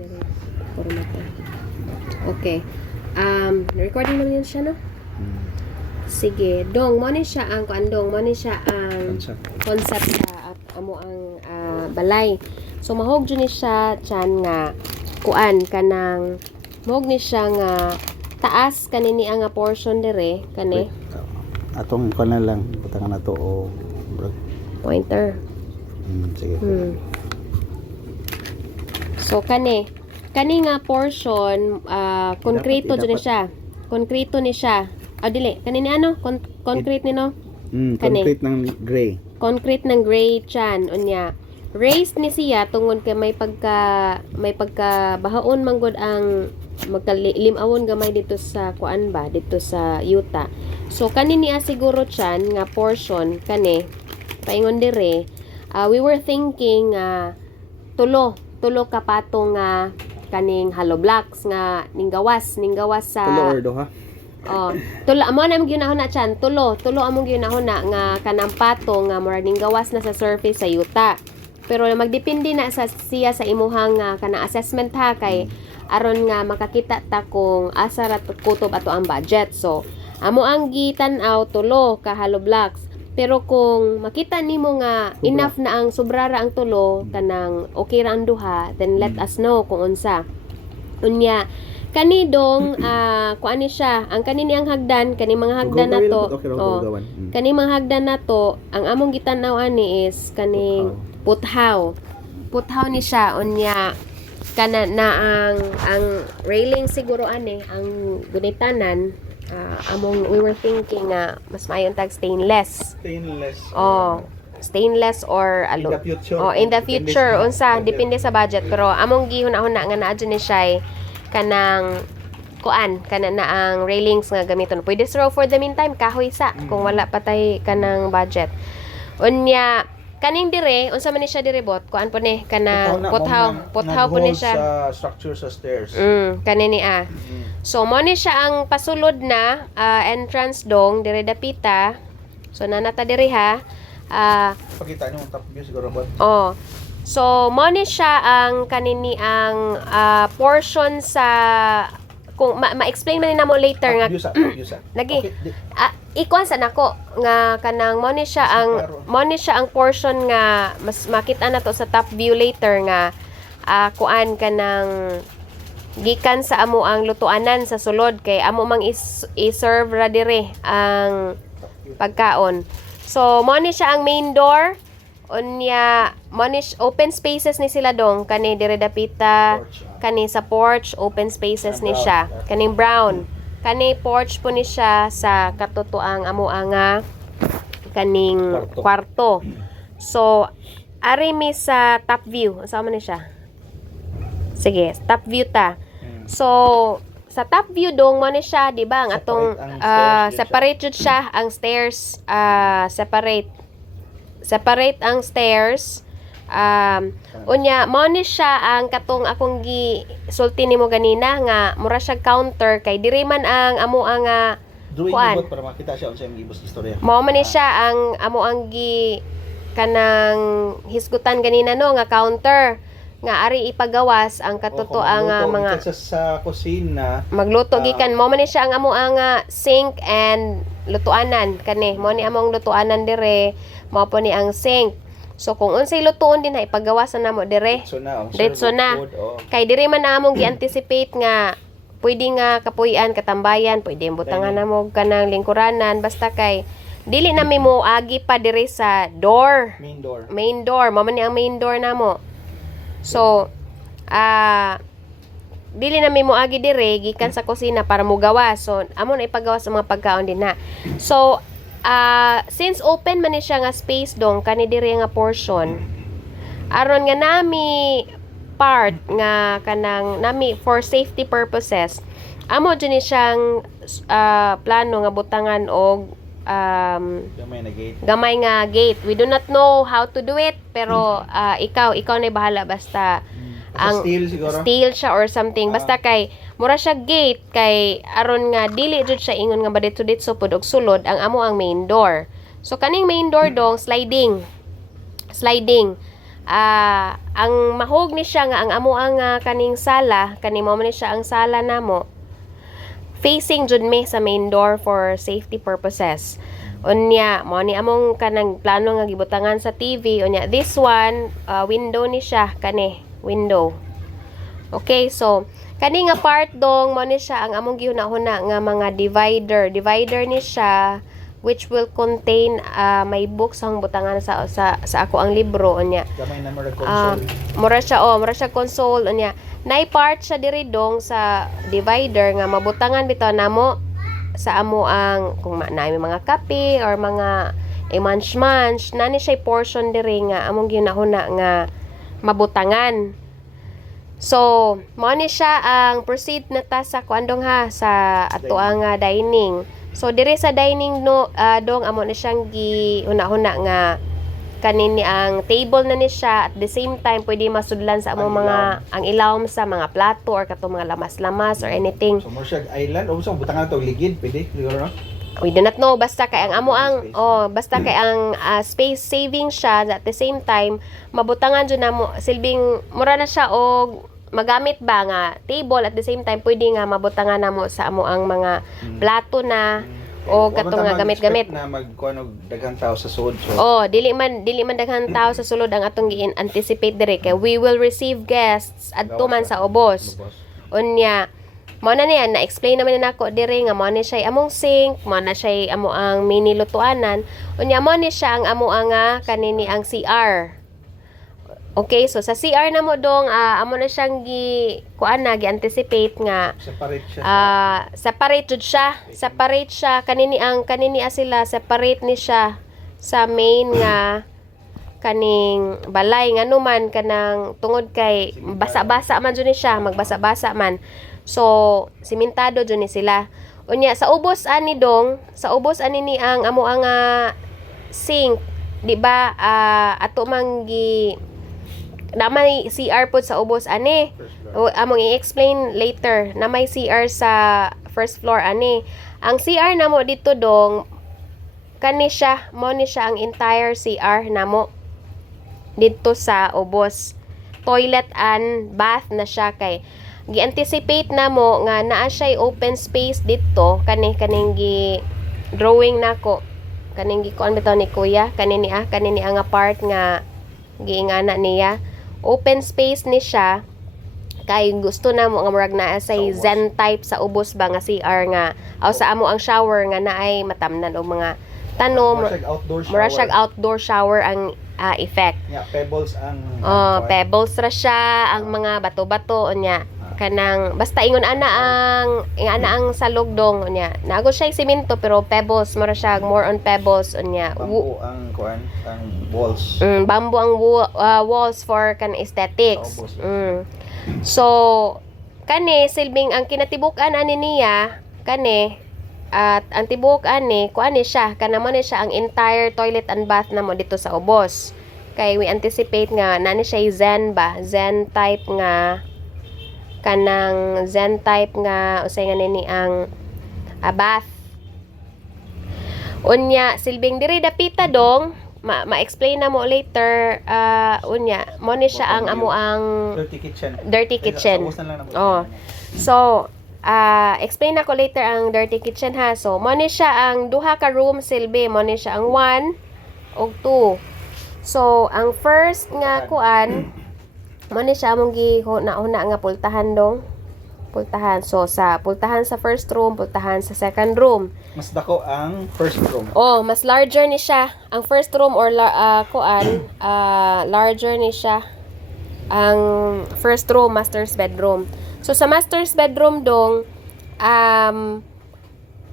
Dili formato. Okay. Recording naman yan siya, no? Sige, dong mo ni siya ang kuandong mo ni siya ang concept sa amo ang balay. So mahog jud ni siya chan nga kuan kanang mahog ni siya nga taas kanini ang portion dire kani atong kuan lang butangan nato o pointer. Sige. So kani nga portion konkreto jud ni siya. Konkreto ni siya. Dili kanini ano concrete ni no? Concrete ng gray. Concrete ng gray chan unya. Raised ni siya tungod kay may pagka bahaon manggod ang magkalimawon gamay dito sa kuan ba dito sa yuta. So kanini siguro chan nga portion kani paingon dire we were thinking tulo ka patong kaning hollow blocks nga ninggawas sa Tulo or duha? Tulo amo na gyunahon na chan tulo among gyunahon na nga kanang patong nga murag ninggawas na sa surface sa yuta. Pero magdepende na sa siya sa imuhang kanang assessment ha kay aron nga makakita ta kung asa ra kutob ato ang budget. So amo ang gitan-aw tulo ka hollow blocks. Pero kung makita nimo nga enough na ang sobrara ang tulo kanang okay ra ang duha, then let us know kung unsa. Unya kani dong kuan ni siya ang kanini ang hagdan kani mga hagdan nato kani mga hagdan nato ang among gitan-aw ani is kaning puthaw ni siya unya kana na ang railing siguro ani ang gunitanan among we were thinking mas maayon tag stainless stainless or alo in the future unsa depende sa budget pero among gihuna-huna nga naa ni siya kanang kuan kana na ang railings nga gamiton pwede straw for the meantime kahoy sa kung wala patay kanang budget unya kaning dire unsa man ni siya dire bot kuan po ni kanang puthaw po ni siya sa structure sa stairs kanini so mo ni siya ang pasulod na entrance dong dire dapita so nanata dire ha pakita niyo ang top view siguro bot so mo ni siya ang kanini ang portion sa kung ma-explain man namo later nga lagi ikuan sa nako nga kanang mo ni siya ang portion nga mas makita na to sa top view later nga kuan kanang gikan sa amo ang lutuanan sa sulod kay amo mang i-serve ra dire ang pagkaon. So mo ni siya ang main door unya mo ni open spaces ni sila dong kani dire dapita kani sa porch open spaces ni siya kaning brown kani porch po ni siya sa katotoang amo nga kaning kwarto. So ari mi sa top view unsa man ni siya sige top view ta so sa top view dong mo ni siya di ba ang atong separate jud siya ang stairs separate ang stairs unya mo ni siya ang katong akong gisulti nimo ganina nga mura siya counter kay diri man ang amo nga kuan para makita siya unsa imong gibus istorya mo man ni siya ang amo ang kanang hisgutan ganina no nga counter nga ari ipagawas ang katotoang mga sa kusina magluto gikan mo man ni siya ang amo nga sink and lutuanan kani mo ni among lutuanan dire mo po ni ang sink. So kung unsay lutuon din hay pagawasan namo dire diretso na kay dire man namong gi-anticipate nga pwede nga kapuy-an katambayan pwede butangan namo kanang lingkuranan basta kay dili na mo agi pa dire sa main door mo man ni ang main door namo. So dili na mo agi dire gikan sa kusina para mo gawas so amo na ipagawas sa mga pagkaon din na. So since open man ni siya nga space dong kani dire nga portion aron nga nami part nga kanang nami for safety purposes amo jud ni siyang plano nga butangan og gamay nga gate. We do not know how to do it pero ikaw na bahala basta ang steel siya or something basta kay mura siya gate kay aron nga dili jud siya ingon nga badito-ditso pud og sulod ang amo ang main door. So kaning main door dong sliding ang mahog ni siya nga ang amo ang kaning sala, kani mo ni siya ang sala namo. Facing jud me sa main door for safety purposes. Unya, mo ni among kanang plano nga gibutangan sa TV. Unya, this one, window ni siya, kani, window. Okay, so, kani nga part dong, mo ni siya ang among gihuna-huna nga mga divider. Divider ni siya, which will contain may books ang butangan sa ako ang libro. Unya, Gamay na murag console. mura siya console. Unya, nay part siya diri dong sa divider nga mabutangan bitaw namo sa amo ang kung na may mga kape or mga munch nani siya portion diri nga among ginahuna nga mabutangan. So mao ni siya ang proceed na ta sa kuandong ha sa ato ang dining. So diri sa dining dong amo ni siyang gihuna-huna nga kanini ang table na ni siya, at the same time pwede masudlan sa among mga ang ilawom sa mga plato or katong mga lamas-lamas or anything. So mo siya island o so butangan to ligid pwede siguro no? We do not know, basta kay ang amo ang basta kay ang space saving siya, at the same time mabutangan jud namo silbing mura na siya og magamit ba nga table, at the same time pwede nga mabutangan namo sa amo ang mga plato na o katong nga gamit-gamit na magkuan og daghang tao sa sud. So dili man daghang tao sa sulod ang atong gi-anticipate dire kay we will receive guests adto man sa ubos. Unya mao na niya na-explain naman na nako dire nga mao ni siya among sink, mao na siya amo ang mini lutuanan. Unya mao ni siya ang amo ang kanini ang CR. Okay, so sa CR na mo dong amo na siyang gi-anticipate nga separate siya. Separate siya kanini sila separate ni siya sa main nga kaning balay nga numan kanang tungod kay basa-basa man jud ni siya, magbasa-basa man. So simentado jud ni sila. Unya sa ubos ani ni ang amo ang sink, di ba? Ato man na may CR po sa ubos ani. Among i-explain later na may CR sa first floor ani. Ang CR namo dito dong kani siya, mo ni siya ang entire CR namo dito sa ubos. Toilet and bath na siya kay gi-anticipate namo nga naa siya open space dito kaning gi drawing nako. Kaning gi kuan bitaw ni kuya, kanini ang part nga giingana niya. Open space ni siya kay gusto na mo nga murag naa say zen type sa ubos ba nga CR nga aw sa amo ang shower nga naay matamnan og mga tanom, mura siyang outdoor shower ang effect. Yeah, pebbles ang pebbles ra siya, ang mga bato-bato unya kanang basta ingon ana ang salog dong unya. Nago siya semento pero pebbles, mura siya more on pebbles unya. Bamboo ang kuan ang walls. Bamboo ang walls for kan aesthetics. So kani silbing ang kinatibuk-an ani niya kani at ang tibuk ani kuan ni siya kanamo ni siya ang entire toilet and bath namo dito sa ubos. Kay we anticipate nga nani siya zen type nga kanang zen type nga usay nga nini ang bath. Unya silbing diri dapita dong ma-explain na mo later unya mo ni siya ang amo ang dirty kitchen. So explain ako later ang dirty kitchen ha. So mo ni siya ang duha ka room silbi, mo ni siya ang 1 ug 2. So ang first nga kuan mo ni siya among gihuna-una nga pultahan dong. So sa pultahan sa first room, pultahan sa second room. Mas dako ang first room. Mas larger ni siya. Ang first room or larger ni siya. Ang first room, master's bedroom. So sa master's bedroom dong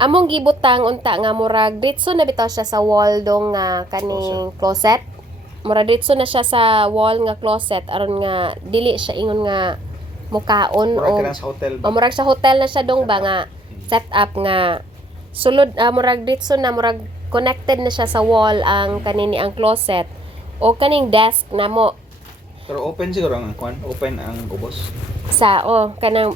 among gibutang unta nga murag ditso na bitaw siya sa wall dong nga kaning closet. Murag ditso na siya sa wall nga closet aron nga dili siya ingon nga mukaon o murag sa hotel na siya dong ba nga set up nga sulod murag ditso na murag connected na siya sa wall ang kanini ang closet o kaning desk na mo. Pero open siguro ang kuan, open ang ubos. Sa kanang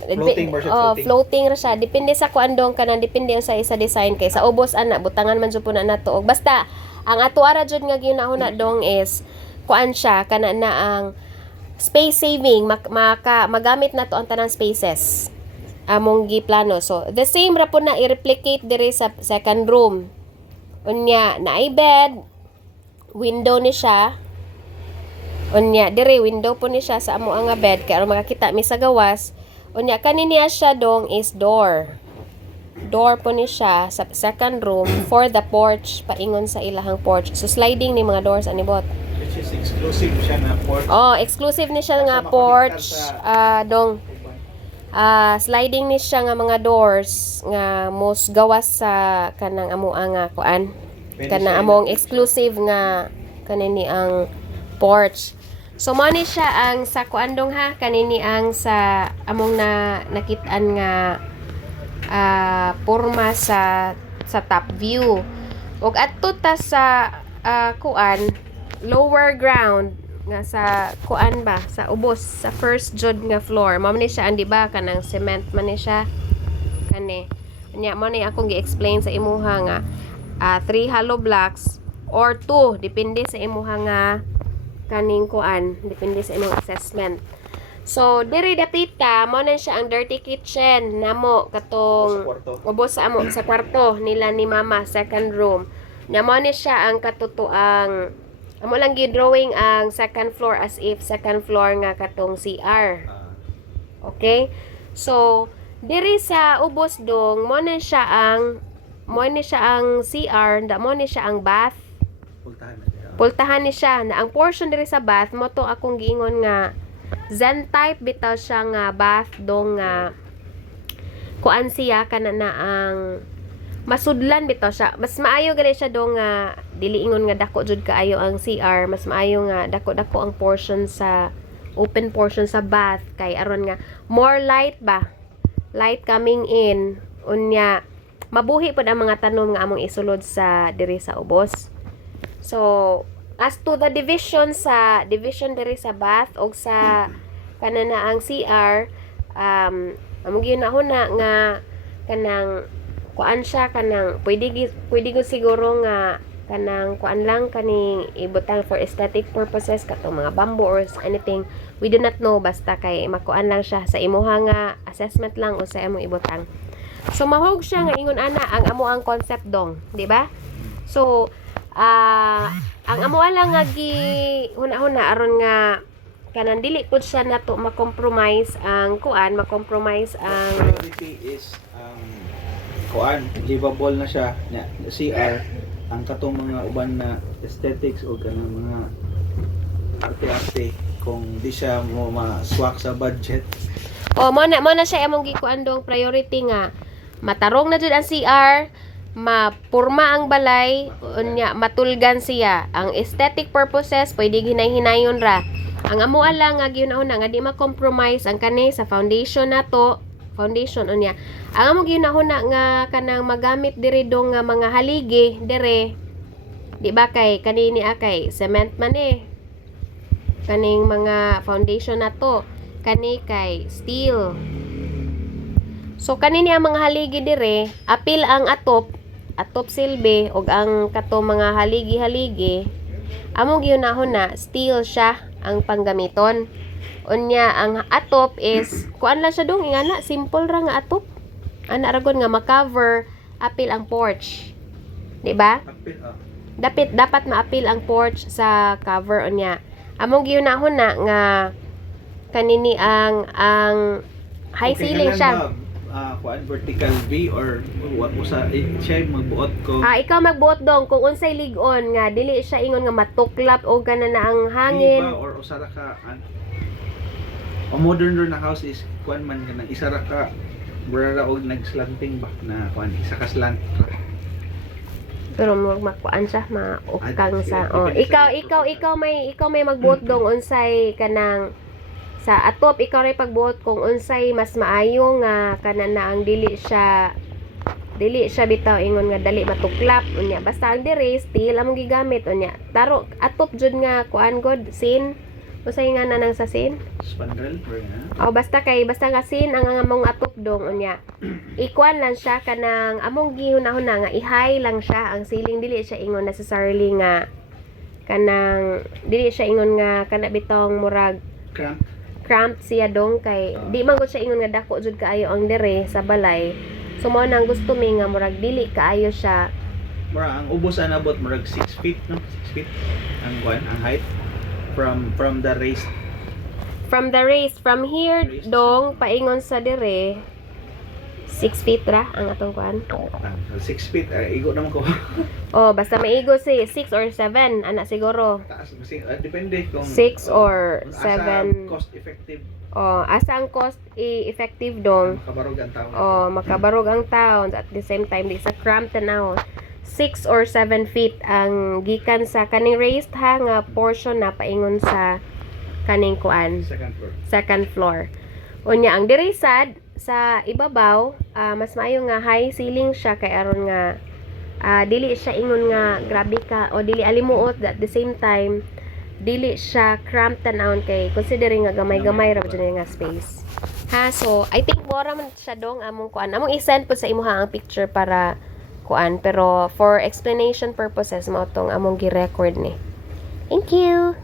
floating ra siya, depende sa kuan dong kanang depende sa isa design kay sa ubos ana butangan man jud po na nato. Basta ang ato ara jud nga ginahuna dong is kuan siya kana na ang space saving, magamit na to ang tanang spaces among giplano. So the same ra po na i-replicate diri sa second room. Unya naay bed, window ni siya. Unya diri window po ni siya sa amo nga bed kay aron makakita mi sa gawas. Unya kaniniya siya dong is door. Door po ni siya sa second room for the porch, paingon sa ilahang porch. So sliding ni mga doors anibot. Which is exclusive siya na porch. Oh, exclusive ni siya nga porch. Dong sliding ni siya nga mga doors nga most gawas sa kanang amo nga kuan. Kana among exclusive nga kanini ang porch. So mo ni siya ang sa kuan dong ha, kanini ang sa among nakitaan nga porma sa top view. Ug adto ta sa kuan lower ground nga sa kuan ba sa ubos sa first jud nga floor. Mao ni siya ang di ba kanang cement man ni siya kani. Nya mo ni akong gi-explain sa imuha nga 3 hollow blocks or 2 depende sa imuha nga kaning kuan, depende sa imong assessment. So, diri dapita, mo na siya ang dirty kitchen namo katong ubos sa amo sa kwarto nila ni mama, second room. Namo ni siya ang katutuang amo lang gi-drawing ang second floor as if second floor nga katong CR. Okay? So, diri sa ubos dong mo ni siya ang CR, mo ni siya ang bath. Pultahan ni siya na ang portion diri sa bath mo to akong giingon nga Zen type bitaw siya nga bath dong nga kuan siya kana na ang masudlan bitaw siya. Mas maayo gali siya dong nga dili ingon nga dako jud kaayo ang CR, mas maayo nga dako-dako ang portion sa open portion sa bath kay aron nga more light ba. Light coming in. Unya mabuhi pod ang mga tanom nga among isulod sa diri sa ubos. So, as to the division diri sa bath o sa kanana ang CR, among ginahuna nga kanang kuan siya kanang pwede ko siguro nga kanang kuan lang kaning ibutang for aesthetic purposes katong mga bamboo or anything, we do not know, basta kay makuan lang siya sa imuha nga assessment lang o sa imong ibutang. So mahog siya nga ingon ana ang amo ang concept dong, di ba? So ang amo lang nga gi huna-huna aron nga kanang dili pud siya nato ma-compromise ang kuan, ma-compromise ang priority is kuan, livable na siya nya CR ang katong mga uban na aesthetics o kanang mga arte-arte kung di siya mo maswak sa budget. mo na siya among gikuan dong priority nga matarong na jud ang CR, mapurma ang balay, unya matulgan siya. Ang aesthetic purposes pwede hinay-hinayon ra. Ang amo lang nga giunahuna nga di ma-compromise ang kani sa foundation nato, foundation unya. Ang amo giunahuna nga kanang magamit diri dong nga mga haligi dire. Di ba kay kanini akay cement man kaning mga foundation nato, kani kay steel. So kanini ang mga haligi dire, apil ang atop silbi og ang kato mga haligi-haligi among giunahon steel siya ang panggamiton. Unya ang atop is kuan lang siya dong ingana simple ra nga atop. Ana ragon nga ma-cover apil ang porch. Di ba? Dapat maapil ang porch sa cover unya. Among giunahon nga kanini ang high ceiling siya. Kuan vertical V or what usa siya magbuot ko. Ikaw magbuot dong kung unsay lig-on nga dili siya ingon nga matuklap o kana na ang hangin. Diba, or usa ra ka a modern na house is kuan man kanang isa ra ka brara og nagslanting ba na kuan isa ka slant. Pero magkuan siya maukang sa ikaw may magbuot dong unsay kanang sa atop ikaw ray pagbuot kung unsay mas maayo nga kanan na ang dili siya bitaw ingon nga dali matuklap unya basta ang dire steel among gigamit unya taro atop jud nga kuan god sin usay nga nanang sa sin spandrel basta nga sin ang among atop dong unya ikuan lang siya kanang among gihunahuna nga i-high lang siya ang ceiling dili siya ingon necessarily nga kanang dili siya ingon nga kana bitong murag Cramp. cramped siya dong kay di man gud siya ingon nga dako jud kaayo ang dire sa balay. So mo nang gusto mi nga murag dili kaayo siya. Mura ang ubos anabot murag 6 feet no? 6 feet ang kuan, ang height from the raised From here dong paingon sa dire 6 feet ra ang atong kuan. 6 feet igo naman ko. Oh, basta maigo si 6 or 7 ana siguro. Taas kasi depende kung 6 or asa 7. cost effective Oh, asa ang cost effective dong. makabarog ang tao. Oh, makabarog ang town at the same time di sa cramped tanaw. 6 or 7 feet ang gikan sa kaning raised ha nga portion na paingon sa kaning kuan, Second floor. Unya ang diri sad sa ibabaw, mas maayo nga high ceiling siya kay aron nga dili siya ingon nga grabe ka o dili alimuot at the same time dili siya cramped tanawon kay considering nga gamay-gamay ra jud nga space. Ha, so I think mora man siya dong among kuan. Among i-send po sa imuha ang picture para kuan pero for explanation purposes mao tong among gi-record ni. Thank you.